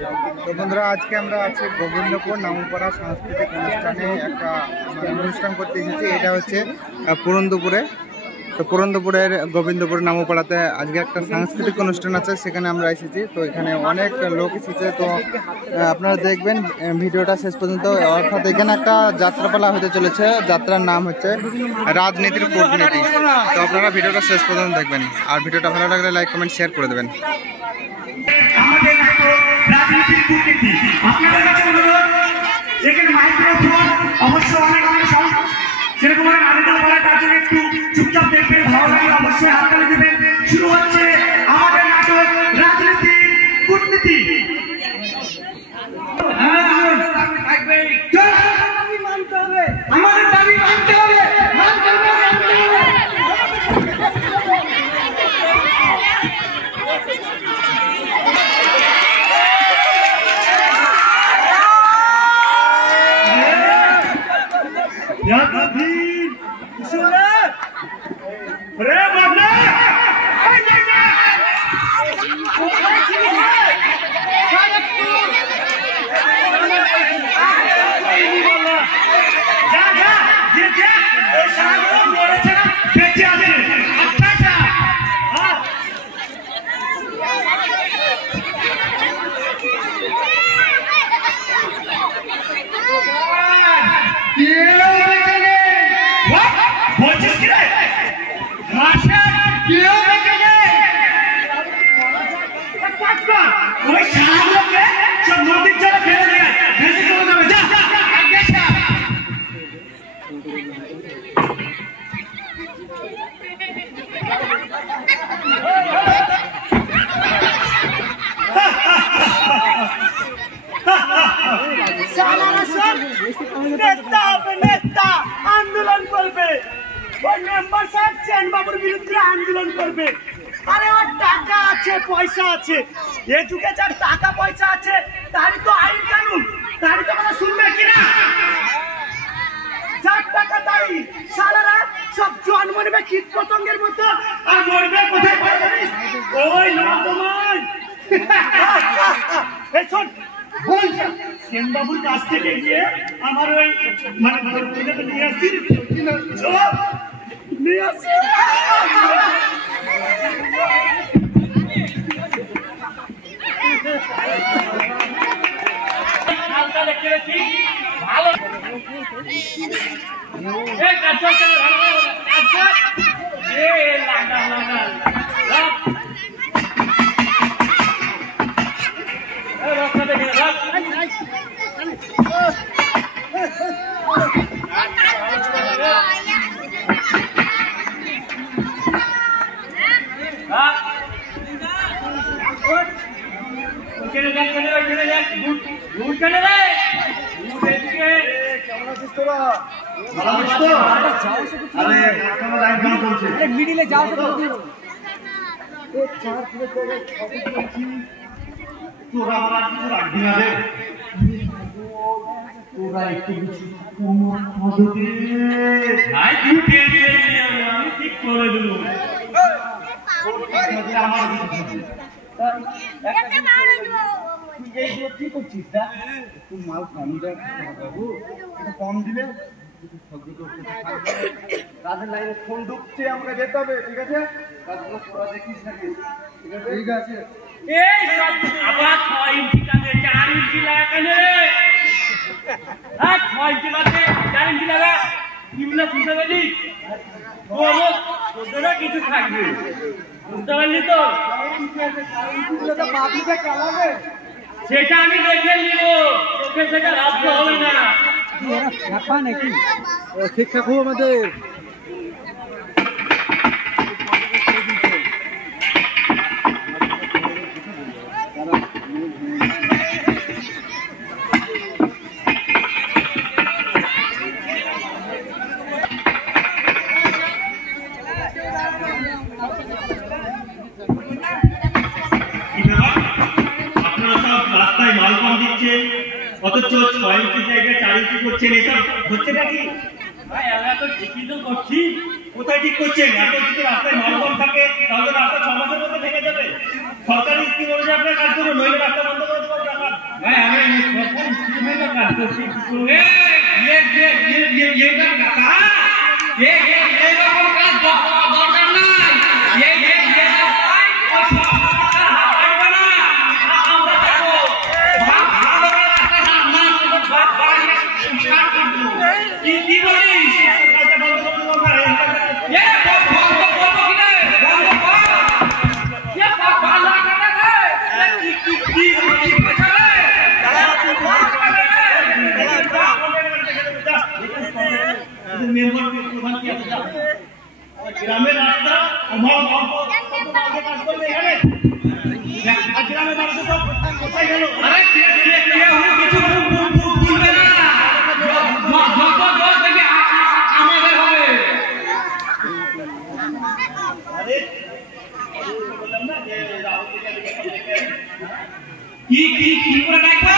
তো বন্ধুরা, আজকে আমরা আছি গোবিন্দপুর নামপাড়া সাংস্কৃতিক অনুষ্ঠানে একটা অনুষ্ঠান করতে এসেছি। এটা হচ্ছে পুরন্দপুরে। তো পুরন্দপুরের গোবিন্দপুর নামপাড়াতে আজকে একটা সাংস্কৃতিক অনুষ্ঠান আছে, সেখানে আমরা এসেছি। তো এখানে অনেক লোক এসেছে, তো আপনারা দেখবেন ভিডিওটা শেষ পর্যন্ত। অর্থাৎ এখানে একটা যাত্রাপালা হতে চলেছে, যাত্রার নাম হচ্ছে রাজনীতির কূটনীতি। তো আপনারা ভিডিওটা শেষ পর্যন্ত দেখবেন, আর ভিডিওটা ভালো লাগলে লাইক কমেন্ট শেয়ার করে দেবেন। আমাদের রাজনীতির কূটনীতি আপনাদের কাছে অনুরোধ, এখানে মাইক্রোফোন অবশ্য অনেক সেরকম আলাদা বলার কাছে একটু চুপচাপ দেখবেন, ভালো লাগলে অবশ্যই হাততালি দেবেন। শুরু হচ্ছে আমাদের নাটক রাজনীতির কূটনীতি। আমাদের দাবি মানতে হবে, আন্দোলন করবে, বাবুর বিরুদ্ধে আন্দোলন করবে। আরে ওর টাকা আছে, পয়সা আছে, এ যুগে যার টাকা পয়সা আছে তারই তো আইন কানুন, তারই তো কথা শুনবে কিনা। যার টাকা তাই সালারা সব জন্ম নেবে কীট পতঙ্গের মতো, আর মরবে কোথায় জানিস? ওই নর্দমায়। এই শোন, সেনবাবুর কাছ থেকে গিয়ে আমার ওই মানে নিয়ে আসছি, নিয়ে আসছি। ভালো মিডিলে যাও, তোরা একটু কিছু ঠিক করে দেবো। কি করছিস? মাল কম দেয় বাবু, একটু কম দিলে কাজের লাইনে ফোন ঢুকছে, আমাকে যেতে হবে। ঠিক আছে, কাজগুলো তোরা দেখিস নাকি? ঠিক আছে। এই সব আবার 6 ইঞ্চি কাজে 4 ইঞ্চি লাগা কেনে রে? 6 ইঞ্চি কাজে 4 ইঞ্চি লাগা কিমলা শুনতে পেলি? তোরা কিছু থাকবে, বুঝতে পারলি তো? সেটা আমি দেখে নিব, তোকে সেটা ভাবতে হবে না। নাকি শিক্ষা খুব আমাদের অথচ 6 ইঞ্চি জায়গায় 4 ইঞ্চি করছেন, এসব হচ্ছে নাকি? ভাই আমরা তো ঠিকই তো করছি। কোথায় ঠিক করছেন? এত যদি রাস্তায় মাল কম থাকে তাহলে রাস্তা 6 মাসের মধ্যে ভেঙে যাবে। সরকারি স্কিম অনুযায়ী আপনার কাজ করুন, নইলে রাস্তা বন্ধ করে দেওয়ার ব্যাপার। গ্রামের রাস্তা কাজ করবে এখানে গ্রামের মানুষ সব কোথায় গেল? আরে ভুলবে না, যত জল থেকে আমাদের হবে। আরে বললাম না যে কি করে দেখো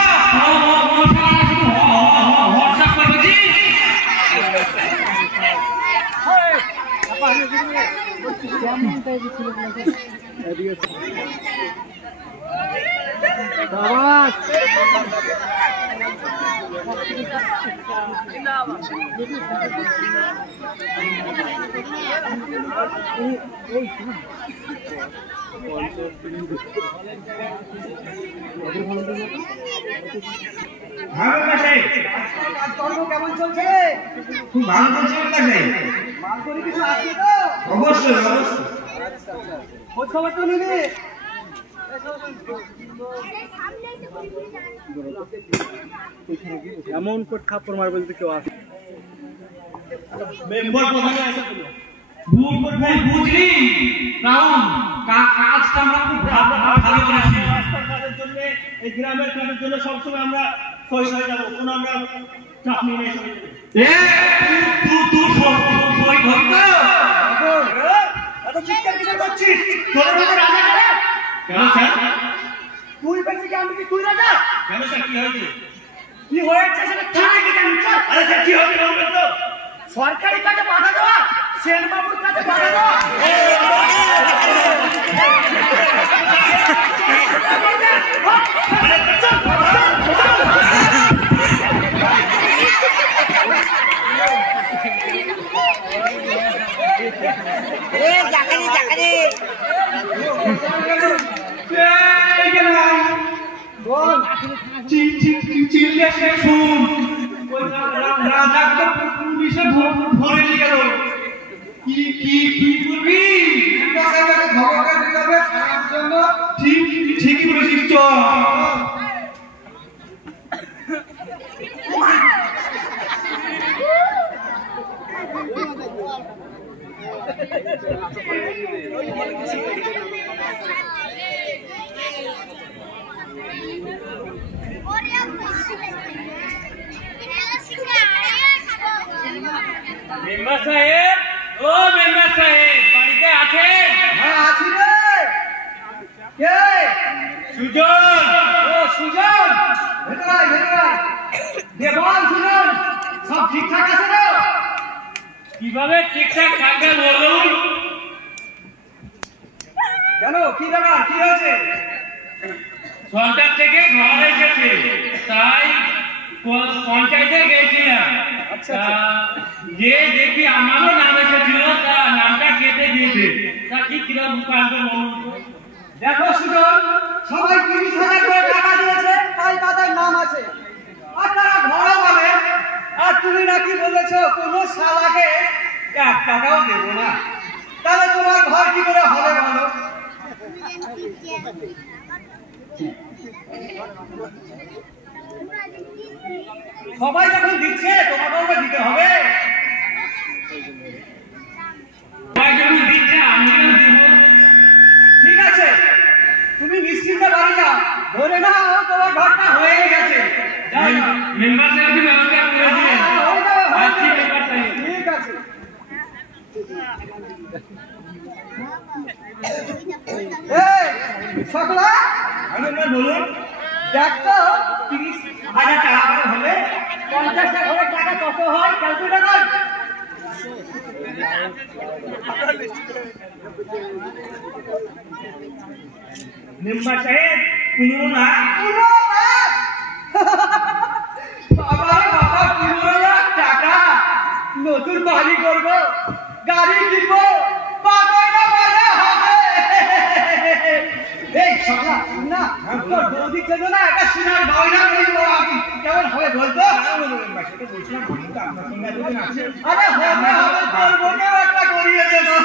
হোয়াটসঅ্যাপ করবে কেমন চলছে? খুব ভালো চলছে। অবশ্যই খোঁজ খবর তো নিবি। এমন কোট খাপড় মার বলতে কেউ আসে মেম্বার কোথায় আছে? বুঝলি রাউন্ড কাজটা আমরা খুব ভালো করেছি। রাস্তার কাজের জন্য, এই গ্রামের কাজের জন্য সবসময় আমরা সই হয়ে যাবো, কোনো আমরা চাপ নিয়ে নেই। এত চিৎকার কিসের করছিস? রাজা করে কেন স্যার? তুই বেশি কি আমি কি তুই রাজা? কেন স্যার কি হয়েছে? কি হয়েছে সেটা থানায় গিয়ে জানিস। আরে স্যার কি হয়েছে বলবেন তো? সরকারি কাজে বাধা দেওয়া, সেনবাবুর কাজে বাধা দেওয়া। ঠিকই বলেছিস। মেম্বার সাহেব, ও মেম্বার সাহেব বাড়িতে আছেন? হ্যাঁ আছি রে। কে? সুজন। ও সুজন, ভেতরে আয়, ভেতরে আয়। দেবল সুজন, সব ঠিকঠাক আছে তো? কিভাবে ঠিকঠাক থাকবে বলুন? কেন, কি ব্যাপার, কি হয়েছে? সরকার থেকে ঘর এসেছে, তাই পঞ্চায়েতে গেছিলাম। আচ্ছা, যে দেখি আমারও নাম এসেছিল, তার নামটা কেটে দিয়েছে। তা কি কিরকম কাজ বলুন? দেখো সুজন, সবাই 30,000 করে টাকা দিয়েছে, তাই তাদের নাম আছে। আর তারা ঘরও বলে, আর তুমি নাকি বলেছো কোনো শালাকে 1 টাকাও দেবো না। তাহলে তোমার ঘর কি করে হবে বলো? সবাই যখন দিচ্ছে তোমাকেও তো দিতে হবে। ঠিক আছে, তুমি নিশ্চিন্তে বাড়ি যাও, ধরে নাও তোমার ঘরটা হয়ে গেছে। মেম্বার সাহেব ব্যবস্থা করে দিয়েন। ঠিক আছে। সকলা বলুন। দেখ তো 30,000 টাকা করে হলে 50 ঘরের টাকা কত হয় ক্যালকুলেট কর। মেম্বার সাহেব 15 লাখ। নতুন বাড়ি করবো, গাড়ি কিনবো, পাগলা বাজা হবে। এই সকাল না তোর বৌদি চেনো না, একটা সিনার বায়না করে দিবো আমি, কেমন হবে বলতো? আরে হবে হবে, তোর বোনেও একটা করিয়ে দেবো।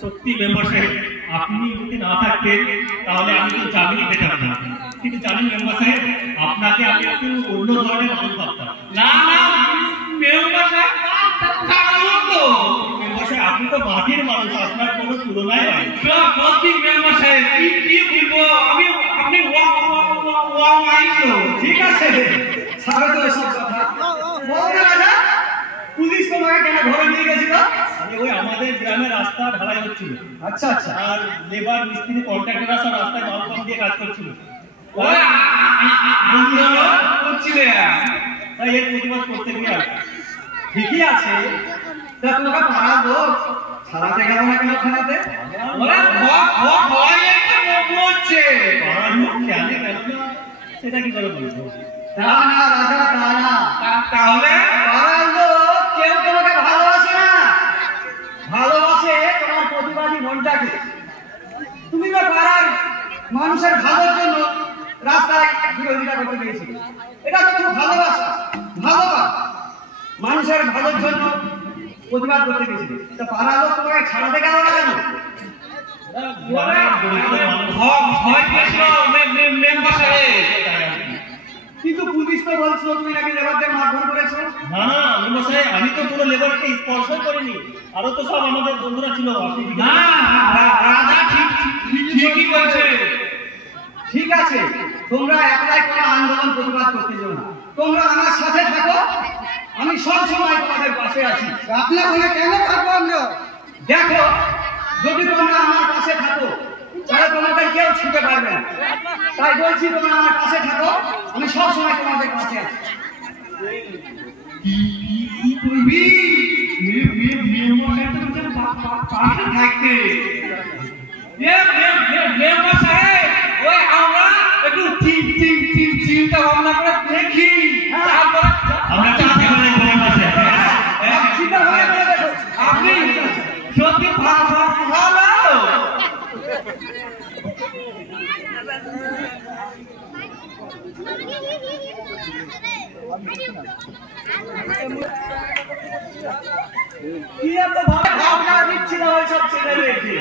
সত্যি মেম্বার সাহেব, আপনি যদি না থাকতেন তাহলে আমি তো জামিনই পেতাম না। কিন্তু জানেন মেম্বার সাহেব, আপনাকে আমি একটু অন্য ধরনের মানুষ ভাবতাম। না না মেম্বার সাহেব, মেম্বার সাহেব, আপনি তো মাটির মানুষ, আপনার কোনো তুলনাই নাই। সত্যি মেম্বার সাহেব, কি বলবো আমি, আপনি ঠিক আছে, ছাড়ো তো এসব কথা। বল না রাজা, পুলিশ তোমাকে কেন ধরে নিয়ে গেছিল? ওই আমাদের গ্রামের রাস্তা ঢালাই হচ্ছিল, আচ্ছা আচ্ছা, আর লেবার মিস্ত্রি কন্ট্রাক্টররা সব রাস্তায় মালকম দিয়ে কাজ করছিল। ওই আন্দোলন করছিলে, তাই এর প্রতিবাদ করতে গিয়ে আর কি। ঠিকই আছে। তা তোমাকে পাড়ার লোক ছাড়াতে গেল না কেন থানাতে? ওরা ভয় একটা করছে। পাড়ার লোক জানে কেন না, সেটা কি করে বলবো? তা না রাজা, তা না। তাহলে পাড়ার লোক কেউ তোমাকে ভালোবাসে না, ভালোবাসে তোমার প্রতিবাদী মনটাকে। তুমি তো পাড়ার মানুষের ভালোর জন্য রাস্তায় বিরোধিতা করতে গিয়েছিলে, এটা তো খুব ভালোবাসা, ভালো কাজ। মানুষের ভালোর জন্য প্রতিবাদ করতে গিয়েছিলে, তা পাড়ার লোক তোমাকে ছাড়াতে গেল না কেন? গ্রামের দরিদ্র মানুষ ভয় পেয়েছিল মেম্বার সাহেব। কিন্তু পুলিশ তো বলছিল তুমি নাকি লেবারদের মারধর করেছো। না না মেম্বার সাহেব, আমি তো পুরো লেবারকে স্পর্শ করিনি, আরো তো সব আমাদের বন্ধুরা ছিল। না রাজা ঠিকই বলছে। ঠিক আছে, তোমরা একলাই কোনো আন্দোলন প্রতিবাদ করতে যাও না, তোমরা আমার সাথে থাকো, আমি সব সময় তোমাদের পাশে আছি। আপনার ওখানে কেন থাকবো আমরা? দেখো, যদি তোমরা আমার পাশে থাকো তাহলে তোমাদের কেউ ছুটে পারবে না। তাই বলছি তোমরা আমার পাশে থাকো, আমি সব সময় তোমাদের পাশে আছি। থাকতে মেম্বার সাহেব, ওই আমরা একটু চিন্তা ভাবনা করে দেখি, তারপরে আমরা চাকরি করে মেম্বার সাহেব। চিন্তা ভাবনা করে দেখো। আপনি সত্যি ভালো কি এত ভাবনা দিচ্ছিল ওই সব ছেলেদেরকে?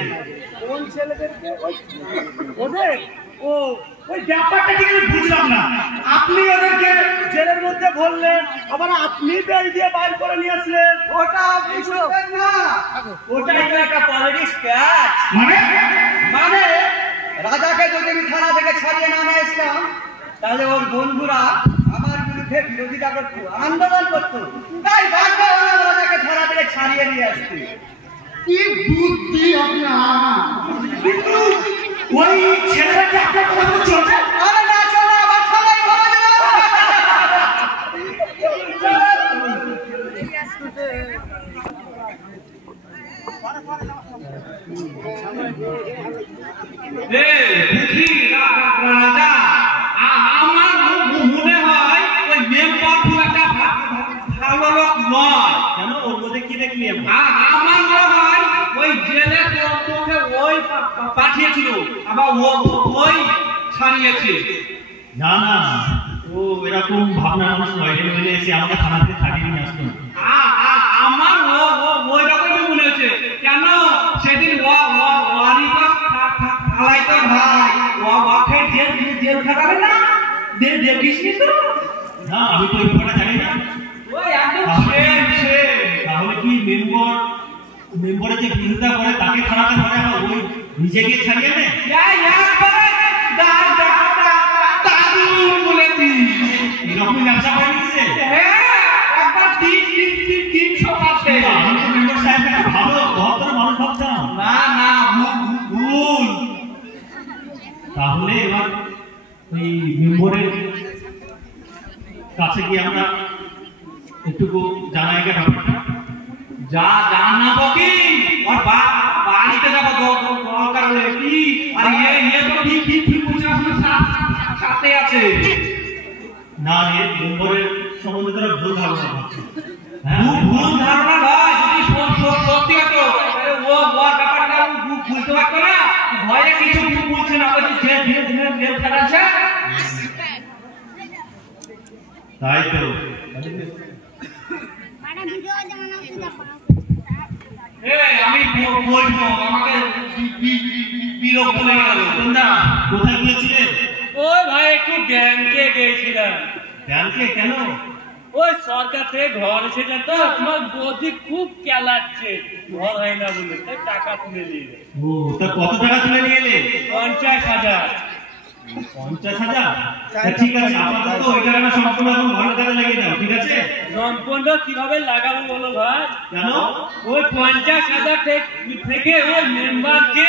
কোন ছেলেদেরকে? ওদের? ও ওই ব্যাপারটা ঠিক আমি বুঝলাম না। আপনি ওদেরকে জেলের মধ্যে বললেন, আবার আপনি বেল দিয়ে বাইর করে নিয়ে আসলেন। ওটা আপনি বুঝবেন না, ওটাই তো একটা পলিটিক্স ক্যাচ। মানে রাজাকে যদি আমি থানা থেকে ছাড়িয়ে না নিয়ে আসতাম, তাহলে ওর বন্ধুরা আমার বিরুদ্ধে বিরোধিতা করতো, আন্দোলন করতো, তাই বাধ্য হলাম রাজাকে থানা থেকে ছাড়িয়ে নিয়ে আসতে। কি বুদ্ধি আপনার! কিন্তু ওই ছেলেটাকে আপনার কথা বলছো? আরে না, চলো আবার থানায় ভরা দেবো। রাজা, আমার মনে হয় ওই মেম্বার খুব একটা ভালো লোক নয়। কেন, ওর মধ্যে কি দেখলি? আমার মনে হয় ওই জেলে তোকে ওই পাঠিয়েছিল, আবার ওই ছাড়িয়েছে। না না, ও এরকম ভাবনা মানুষ নয়, এনে এসে আমাকে থানা থেকে ছাড়িয়ে নিয়ে আসতো। আমার ওই রকমই মনে হচ্ছে। কেন সেদিন খালাইতো ভাই ওকে জেল খাটাবে না, দেখিস নি তো? না, আমি তো ওই ব্যাপারটা জানি না। ওই একদম তাহলে কি মেম্বারের যে বিরোধিতা করে তাকে থানাতে ধরে, আবার ওই নিজে গিয়ে ছাড়িয়ে নেয়? এরকম ব্যবসা করে নিচ্ছে। একবার 300 আমি তো মেম্বার সাহেব ভালো ভদ্র মানুষ ভাবতাম। না ভুল। তাহলে এবার ওই মেম্বারের কাছে গিয়ে আমরা একটু জানাই গে ব্যাপারটা। জানাবো কি? ওর বাড়িতে যাবো দরকার হলে। কি না রে, মেম্বারের সম্বন্ধে তোরা ভুল ধারণা করছিস। ভুল ধারণা নয়, যদি সত্যি হতো ও ওর ব্যাপারটা বুঝতে পারতো না, ভয়ে কিছু বলছে না, বলছে ধীরে ধীরে জেল খাটাচ্ছে। তাই তো আমি বলবো, আমাকে বিরক্ত লেগে গেল। তোমরা কোথায় গিয়েছিলে? ওই ভাই একটু ব্যাংকে গেছিলাম। ব্যাংকে কেন? ওই সরকার থেকে ঘর এসেছে তো, তোমার বৌদি খুব কেলাচ্ছে, ঘর হয় না বলে, তাই টাকা তুলে দিয়ে দেয়। ও, তা কত টাকা তুলে নিয়ে এলে? 50,000। 50,000? ঠিক আছে, আপাতত ওই টাকাটা সম্পূর্ণ এখন ঘরের কাজে লাগিয়ে দাও, ঠিক আছে? সম্পূর্ণ কিভাবে লাগাবো বলো ভাই? কেন? ওই 50,000 থেকে ওই মেম্বারকে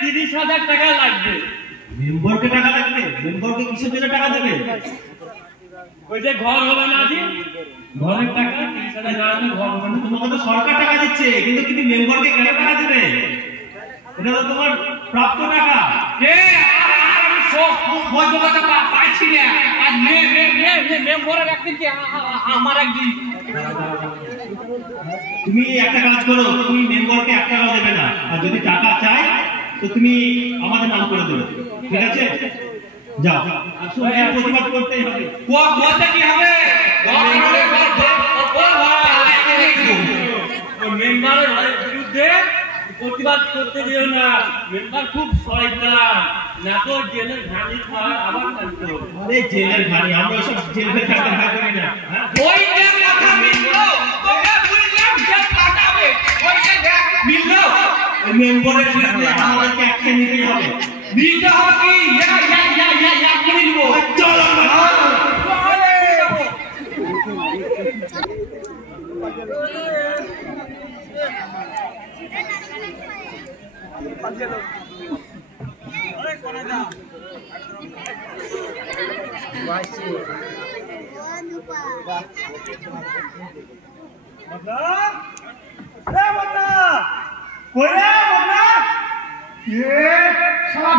30,000 টাকা লাগবে। মেম্বারকে টাকা লাগবে? মেম্বারকে কিসের জন্য টাকা দেবে? ওই যে ঘর হবে না জি, ঘরের টাকা 30,000 না হলে ঘর হবে না। তোমাকে তো সরকার টাকা দিচ্ছে, কিন্তু তুমি মেম্বারকে কেন টাকা দেবে? এটা তো তোমার প্রাপ্ত টাকা। আমি সব বৈধতা পাচ্ছি না, আর মেম্বারের একদিন কি আমার একদিন। তুমি একটা কাজ করো, তুমি মেম্বারকে 1 টাকাও দেবে না, আর যদি টাকা চাই তো তুমি আমাদের নাম করে দেবে, ঠিক আছে? যাও, আসলে এর প্রতিবাদ করতেই হবে। বলতে কি হবে? মেম্বারের বিরুদ্ধে প্রতিবাদ করতে দিও না, মেম্বার খুব শয়তান, না তো জেলের ঘানি খাওয়ার আবার কাটতে হবে। আরে জেলের ঘানি, আমরা সব জেলের টাকা ভাগ করি না। ওইটা কথা মিললো, তোকে বললাম যে কাটাবে, ওইটা দেখ মিললো। মেম্বারের বিরুদ্ধে আমাদেরকে অ্যাকশন নিতেই হবে। নিতে হবে কি? মিলবো। চলো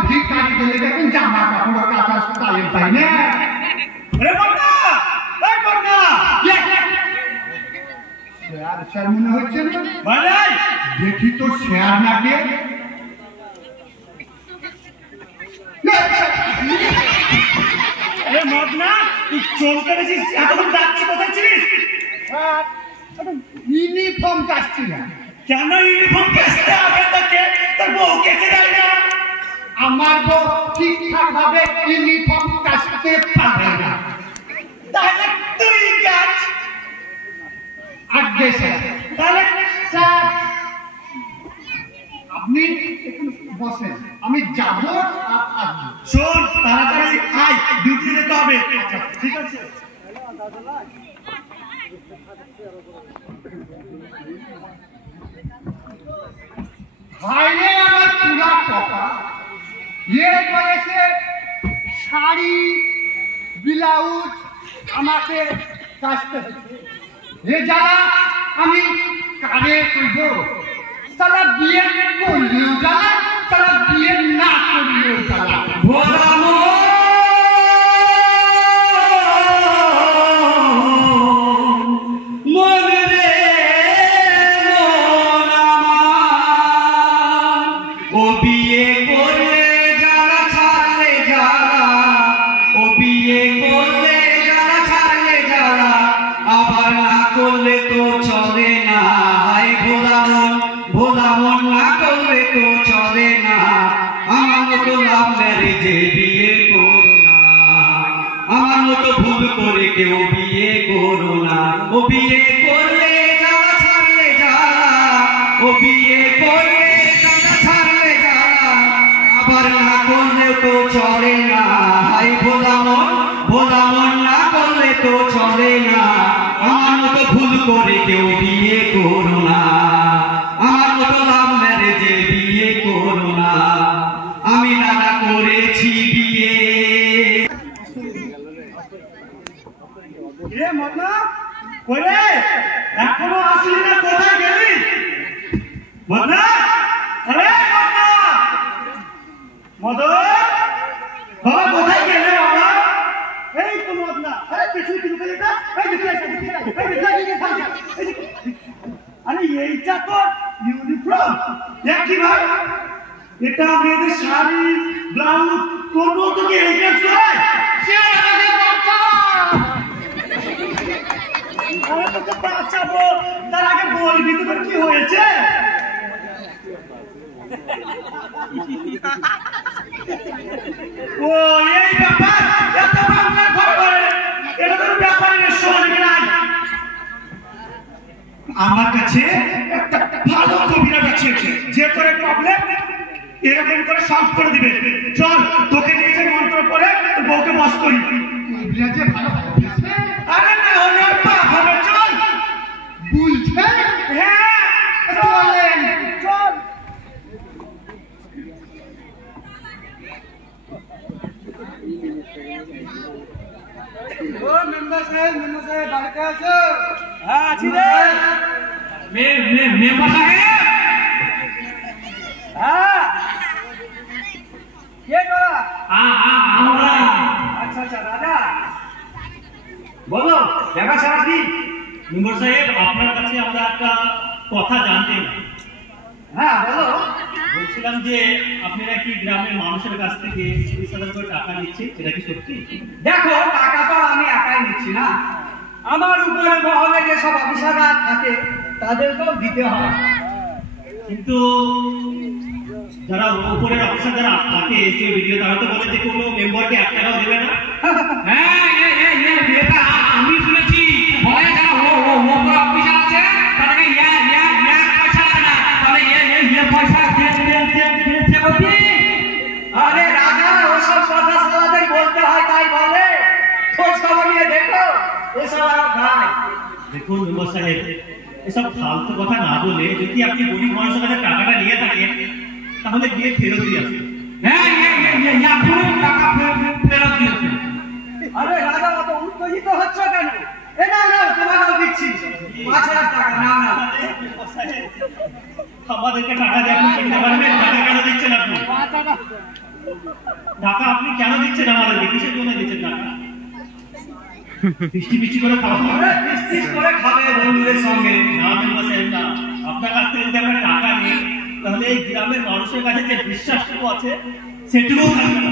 ভিক্ষারি দিলে দেখুন জামা কাপড় কাটা স্টাইল পাই না। শেয়ার মনে হচ্ছে না, দেখি তো শেয়ার নাকি। ইউনিফর্ম কাটছি না কেন? ইউনিফর্ম কেসে আগে তোকে তোর বউ কেসে দেয় না? আমার বউ ঠিকঠাক ভাবে ইউনিফর্ম কাটতে পারে না। তাহলে তুই কাজ আগে স্যার, তাহলে স্যার আপনি বসেন, আমি যাব আর আসবো। শোন, তাড়াতাড়ি আয়, ডিউটি যেতে হবে। ঠিক আছে? ভাইরে আমার পুরা কথা, এ বয়সে শাড়ি ব্লাউজ আমাকে কাচতে হচ্ছে। এ যারা আমি কারে করব, তারা বিয়ে করলেও জ্বালা, তারা বিয়ে না করলেও জ্বালা। কেউ বিয়ে করো না, ও বিয়ে করলে যারা ছাড়লে যারা, ও বিয়ে করলে যারা ছাড়লে যারা, আবার না করলে তো চলে না। হাই ভোলামন না করলে তো চলে না। আমার মতো ভুল করে কেউ বিয়ে করো না, আমার মতো লাভ ম্যারেজে বিয়ে করো না। আমি দাদা করেছি বিয়ে। এখনো আসলি না, কোথায় গেলি? মদনা, আরে মদন, বাবা কোথায় গেলে? বাবা এই তো মদনা, একই ভাই এটা মেয়েদের শাড়ি ব্লাউজ তোর মতো কি এই কাজ করে আরে তোকে বাঁচাবো তার আগে বলবি তোর কি হয়েছে ও এই ব্যাপার এত বাংলা খবর এটা তো ব্যাপার শোনে নাই আমার কাছে একটা ভালো কবিরাজ আছে যে করে প্রবলেম এরকম করে সলভ করে দিবে চল তোকে নিয়ে যে মন্ত্র করে তোর বউকে বস করি কবিরাজে ভালো আছে আরে না হলে বাপ হবে চল বুঝছে হ্যাঁ চলেন চল ও মেম্বার সাহেব বাড়িতে আছো? হ্যাঁ আছি রে। মেম্বার সাহেব হ্যাঁ কে করা? আমরা আচ্ছা আচ্ছা রাজা বলো দেখা সারা কি মেম্বার সাহেব আপনার কাছে আমরা একটা কথা জানতে চাই। হ্যাঁ বলো। বলছিলাম যে আপনি নাকি গ্রামের মানুষের কাছ থেকে 30,000 করে টাকা নিচ্ছেন, সেটা কি সত্যি? দেখো টাকা তো আমি একাই নিচ্ছি না, আমার উপরে মহলে যেসব অফিসাররা থাকে তাদেরকেও দিতে হয়। কিন্তু যারা উপরের অফিসার যারা থাকে যে ভিডিও তারা তো বলে যে কোনো মেম্বারকে 1 টাকাও দেবে না। হ্যাঁ এটা আমি শুনেছি বলে যারা ওপর অফিসার আছে তাদেরকে পয়সা লাগে না তাহলে পয়সা দিয়েছে বলছি আরে রাজা ওসব কথা সালাদের বলতে হয় তাই বলে, খোঁজ খবর নিয়ে দেখো ওসব আর ভাই। দেখুন মেম্বার সাহেব এসব ফালতু কথা না বলে যদি আপনি গরিব মানুষের কাছে টাকাটা নিয়ে থাকেন তাহলে গিয়ে ফেরত দিয়ে আসুন। ফেরত দিয়েছে আরে রাজা অত উত্তেজিত হচ্ছে কেন? এ না না তোমাকেও দিচ্ছি 5,000 টাকা না না। আমাদেরকে টাকা দিয়ে আপনি কিনতে পারবেন, টাকা কেন দিচ্ছেন আপনি? টাকা আপনি কেন দিচ্ছেন আমাদেরকে? কিসের জন্য দিচ্ছেন টাকা? বৃষ্টি করে খাওয়া আরে ফিস করে খাবে বন্ধুদের সঙ্গে। না মেম্বার সাহেব না, আপনার কাছ থেকে যদি আমরা টাকা নিই তাহলে এই গ্রামের মানুষের কাছে যে বিশ্বাসটুকু আছে সেটুকুও থাকবে না।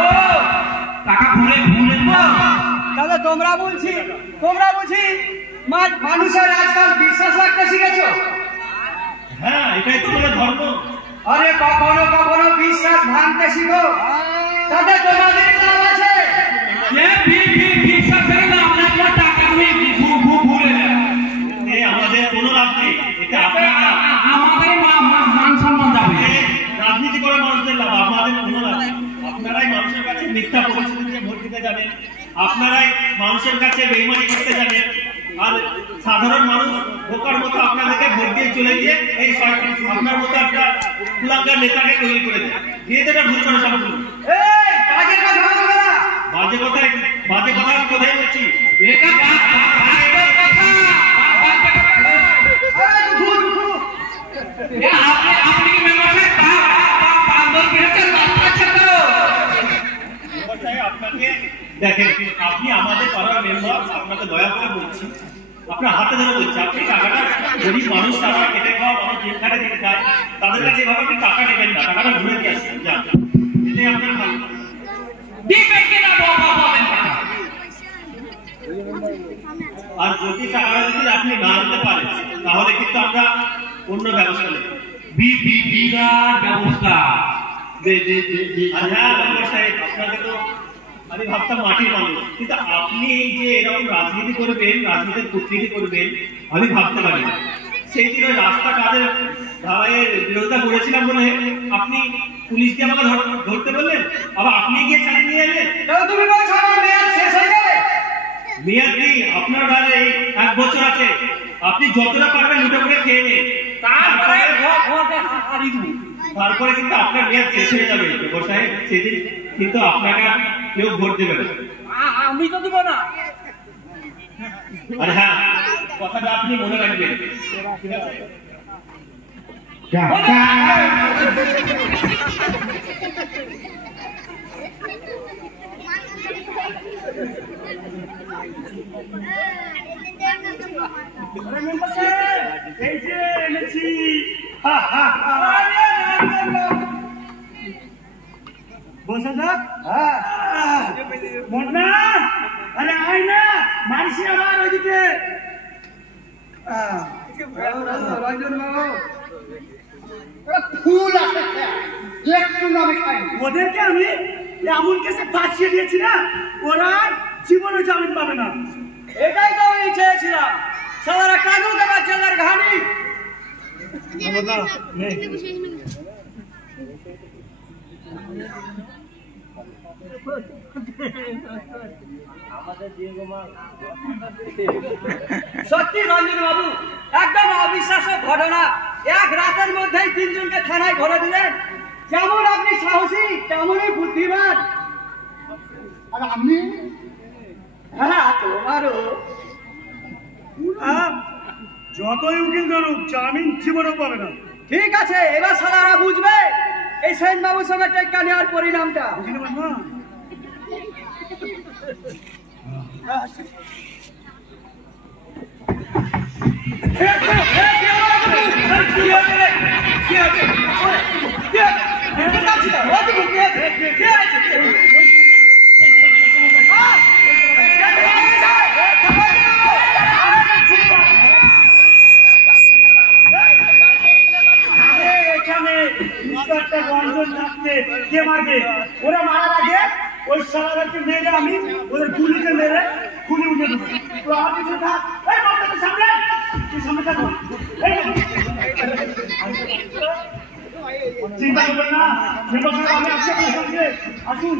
ও টাকা ভুলে তাহলে তোমরা বলছি মানুষের আজকাল বিশ্বাস রাখতে শিখেছো? হ্যাঁ এটাই তো বলে ধর্ম। আরে কখনো কখনো বিশ্বাস ভাঙতে শিখো, তাতে তোমাদের লাভ আছে। আমাদের কোনো লাভ নেই, এটা আপনার লাভ। আমাদের মান সম্মান যাবে রাজনীতি করা মানুষদের লাভ, আপনাদের কোনো লাভ নেই। আপনারাই মানুষের কাছে মিথ্যা পরিস্থিতি দিয়ে ভোট দিতে যাবেন, আপনারাই মানুষের কাছে বেইমানি করতে যাবেন, আর সাধারণ মানুষ বোকার মতো আপনাদেরকে ভোট দিয়ে চলে গিয়ে এই আপনার মতো একটা কুলাঙ্গার নেতাকে তৈরি করে দেয়। দিয়ে দেবে ভুল করে সবগুলো এই বাজে কথা বলবে না। বাজে কথা কোথায় বলছি? এটা আরে দুঃখু আপনি কি মেম্বারশিপ আন্দোলন করেছেন আপনাকে দেখেন, আপনি আমাদের পাড়ার মেম্বার, আপনাকে দয়া করে বলছি, আপনার হাতে ধরে বলছি, আপনি টাকাটা গরিব মানুষ তারা খেটে খাওয়া মানুষ জেলখানে দিতে চায় তাদের কাছে এভাবে আপনি টাকা নেবেন না, টাকাটা ঘুরে দিয়ে আসছেন যান, এটাই আপনার ভালো। আর যদি টাকাটা যদি আপনি না দিতে পারেন তাহলে কিন্তু আমরা অন্য ব্যবস্থা নেব। ব্যবস্থা আর হ্যাঁ মেম্বার সাহেব, আপনাকে তো আমি ভাবতাম মাটির মানুষ, কিন্তু আপনি এই যে এরকম রাজনীতি করবেন, রাজনীতির কূটনীতি করবেন আমি ভাবতে পারি না। সেই দিন ওই রাস্তা কাজের ধারায়ের বিরোধিতা করেছিলাম বলে আপনি পুলিশ দিয়ে আমাকে ধরতে বললেন, আবার আপনি গিয়ে ছাড়িয়ে নিয়ে এলেন। তুমি বলছো আমার মেয়াদ শেষ হয়ে যাবে? মেয়াদ কি? আপনার গায়ে 1 বছর আছে, আপনি যতটা পারবেন লুটে ফুটে খেয়ে নিন, তারপরে কিন্তু আপনার মেয়াদ শেষ হয়ে যাবে মেম্বার সাহেব, সেদিন কিন্তু আপনাকে কেউ ভোট দেবে না। আমি তো দিব না। আর হ্যাঁ কথাটা আপনি মনে রাখবেন, ঠিক আছে? এই যে এনেছি বসে যাক। মন্না, আরে আয় না, মারিস আবার ওইদিকে। ফুল আছে একটু নামে খাই। ওদেরকে আমি এমন কেসে ফাঁসিয়ে দিয়েছি না, ওরা জীবনে জামিন পাবে না। এটাই তো আমি চেয়েছিলাম, সারা কানু দেবার জেলার ঘানি। সত্যি রঞ্জন বাবু, একদম অবিশ্বাস্য ঘটনা। এক রাতের মধ্যেই 3 জনকে থানায় ভরে দিলেন। যেমন আপনি সাহসী, তেমনই বুদ্ধিমান। আর আপনি? হ্যাঁ, তোমারও। যতই উকিল ধরুক, জামিন জীবনেও পাবে না। ঠিক আছে, এবার সালারা বুঝবে এই সেন বাবুর সঙ্গে টেক্কা নেওয়ার পরিণামটা। বুঝলি না? রঞ্জন থাকতে কে মারবে? ওরা মারার আগে ওই সারাকে মেরে আমি ওদের গুলিতে মেরে খুলে উঠে দেবো। তো আপনি যে থাক, এই মাথাটা সামনে, তুই সামনে থাকো। চিন্তা করবেন না, আমি আসছি আপনার সঙ্গে। আসুন।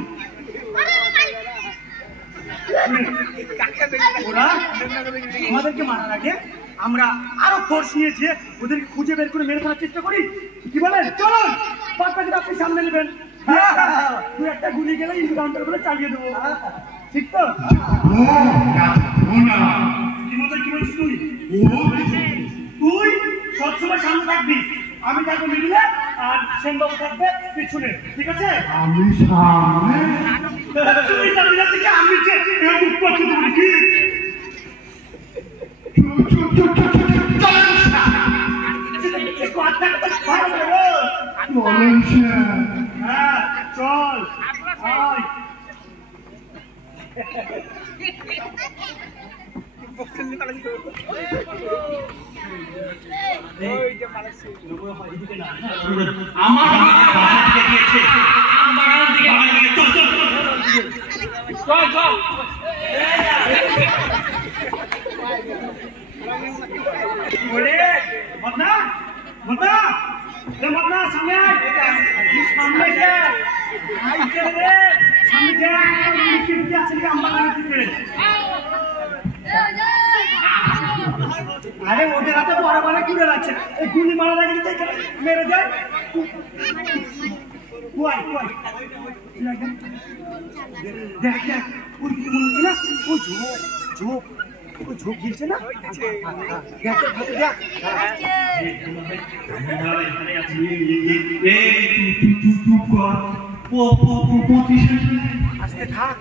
ওরা আমাদেরকে মারার আগে আমরা আরো ফোর্স নিয়েছে, ওদেরকে খুঁজে বের করে মেরে ফেলার চেষ্টা করি। কি বলেন? চলুন, বাকি আপনি সামনে নেবেন। দু একটা গুলি গেলে ইনকাউন্টার করে চালিয়ে দেবো। ঠিক তো? কি বলছিস তুই? তুই সবসময় সামনে থাকবি, আমি থাকবো মিডিলে, আর সেনবাবু থাকবে পিছনে। ঠিক আছে? আমি সামনে, তুই সামনে থেকে আমি যে পছন্দ করি। কি হ্যাঁ, চল আয়। আমার দিয়েছে চল চল। মদনা, মদনা, মদনা সামনে আয়। সামনে যা, আই চলে সামনে যা। কি আছে কি আম্মা দিতে? আরে ওদের হাতে বড় বড় কি বেরাচ্ছে, এই গুলি মারা লাগে তো মেরে যায়। কই কই দেখ দেখ, ওই কি মনে হচ্ছে না, ওই ঝোপ ঝোপ, ওই ঝোপ গিলছে না। দেখ দেখ আস্তে থাক।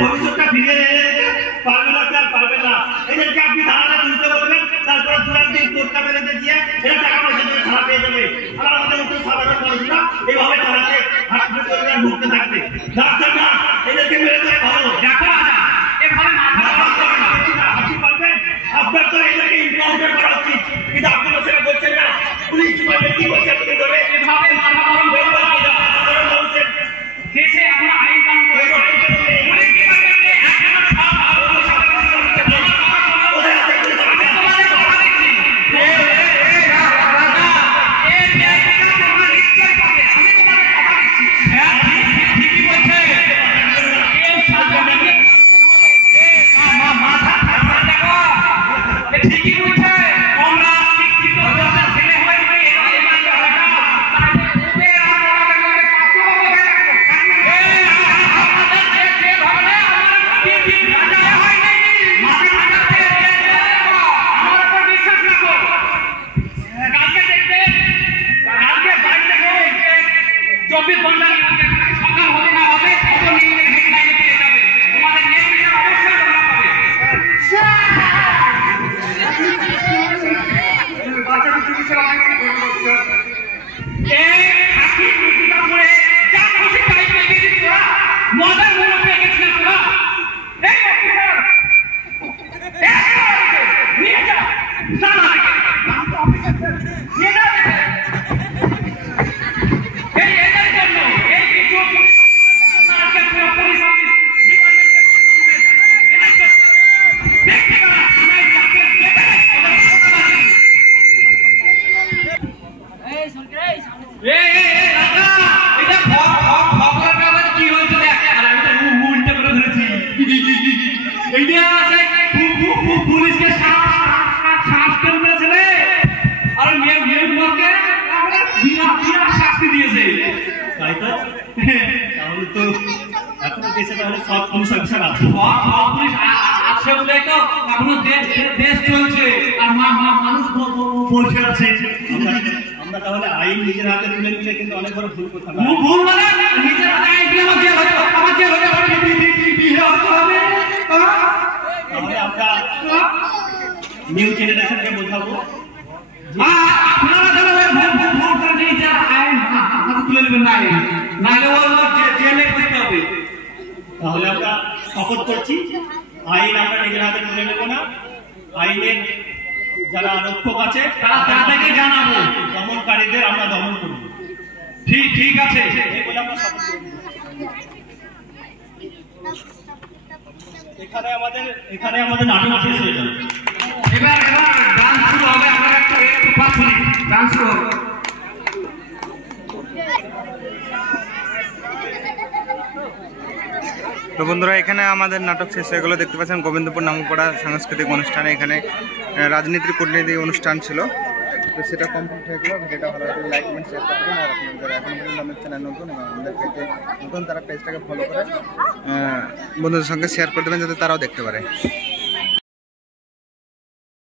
ভবিষ্যৎটা ফিরে পারবে না স্যার, পারবে না। এদেরকে আপনি ধারাটা তুলতে বলবেন, তারপরে দুরান দিন কোর্টটা বেরোতে দিয়ে এরা টাকা পয়সা দিয়ে ছাড়া পেয়ে যাবে। আর আমাদের মতো সাধারণ মানুষরা এইভাবে তারাকে হাত ধরে ভুগতে থাকবে। ডাক্তার না, এদেরকে মেরে দেওয়া ভালো। দেখো রাজা, এভাবে মাথা গরম করো না। আপনি পারবেন? আপনার তো এদেরকে ইনকাউন্টার করা উচিত, কিন্তু আপনি তো সেটা করছেন না। পুলিশ ডিপার্টমেন্ট কি করছে আপনি ধরে? এভাবে মাথা গরম করো না রাজা। দেশে এখন আইন কানুন রয়েছে। পুলিশ ডিপার্টমেন্টে এখনো সব ভালো ভালো সাধারণ মানুষকে বলা কথা শোনো। আমি তোমাদের কথা দিচ্ছি। রাজা, এই মেয়েটা তোমরা নিশ্চয় পাবে। আমি তোমাদের কথা দিচ্ছি। হ্যাঁ, ঠিকই বলছে। এই সাজা নিয়ে মাথা ঠান্ডা দেখো। ঠিকই বলছে। তোমরা শিক্ষিত ছেলে হয়ে যদি এই মাঝে রাখা, তাহলে ওদের আর ওদের মধ্যে পার্থক্য কোথায় রাখবো? আমাদের যে ভাবনা আমার কি রাজা হয় নাই। মাথা ঠান্ডা আমার উপর বিশ্বাস রাখো। কালকে দেখবে, কালকে বাড়িতে গিয়ে 24 ঘন্টা সকাল হতে না হবে খবর নিউজের হেডলাইনে পেয়ে যাবে। তোমাদের নেতৃত্ব অবশ্যই তোমরা পাবে। বাচ্চাদের চিকিৎসা অনেক এই হাসি মুখটা পড়ে যা খুশি তাই পেয়ে গেছিস তোরা। মজার মনে পেয়ে গেছিস না তোরা। এই অফিসার, নিয়ে যা সালা থেকে। আমি তো অফিসার স্যার, নিয়ে যা। এই এদের জন্য এই কিছু পুলিশ অফিসার আজকে পুরো পুলিশ অফিস ডিপার্টমেন্টের বদনাম হয়ে যাচ্ছে। এদের জন্য ব্যক্তিগত থানায় যাকে যেতে তাই তো? তাহলে তো এখনো দেশে তাহলে সব পুলিশ অফিসার আছে। আছে বলে তো এখনো দেশ চলছে আর মানুষ বলছে আছে। আমরা তাহলে আইন নিজের হাতে তুলে নিলে কিন্তু অনেক বড় ভুল করতে হবে। ভুল মানে নিজের হাতে আইন দিয়ে আমার জেল হতো, আমার জেল হতো, আমার বিয়ে হতে হবে। তাহলে আমরা নিউ জেনারেশনকে বোঝাবো আপনারা যেন ভুল করে নিয়ে যা আইন হাতে তুলে নেবেন না, নাইলে ও জেলে করতে হবে। তাহলে আমরা শপথ করছি আইন আমরা নিজের হাতে তুলে নেব না। আইনের যারা রক্ষক আছে তাদেরকে জানাবো, দমনকারীদের আমরা দমন করব। ঠিক আছে। এই বলে আমরা শপথ করব। এখানে আমাদের নাটক শেষ হয়ে যাবে। এবার ডান্স শুরু হবে। আমরা একটু 5 মিনিট ডান্স শুরু হবে। তো বন্ধুরা, এখানে আমাদের নাটক শেষ হয়ে গেলো। দেখতে পাচ্ছেন গোবিন্দপুর নামপাড়া সাংস্কৃতিক অনুষ্ঠানে এখানে রাজনীতির কূটনীতি অনুষ্ঠান ছিল। তো সেটা কমপ্লিট হয়ে গেলো। ভিডিওটা ভালো লাগলে লাইক কমেন্ট শেয়ার করবেন। আর আপনাদের এখন পর্যন্ত আমাদের চ্যানেল নতুন এবং আমাদের পেজে নতুন, তারা পেজটাকে ফলো করে বন্ধুদের সঙ্গে শেয়ার করে দেবেন যাতে তারাও দেখতে পারে।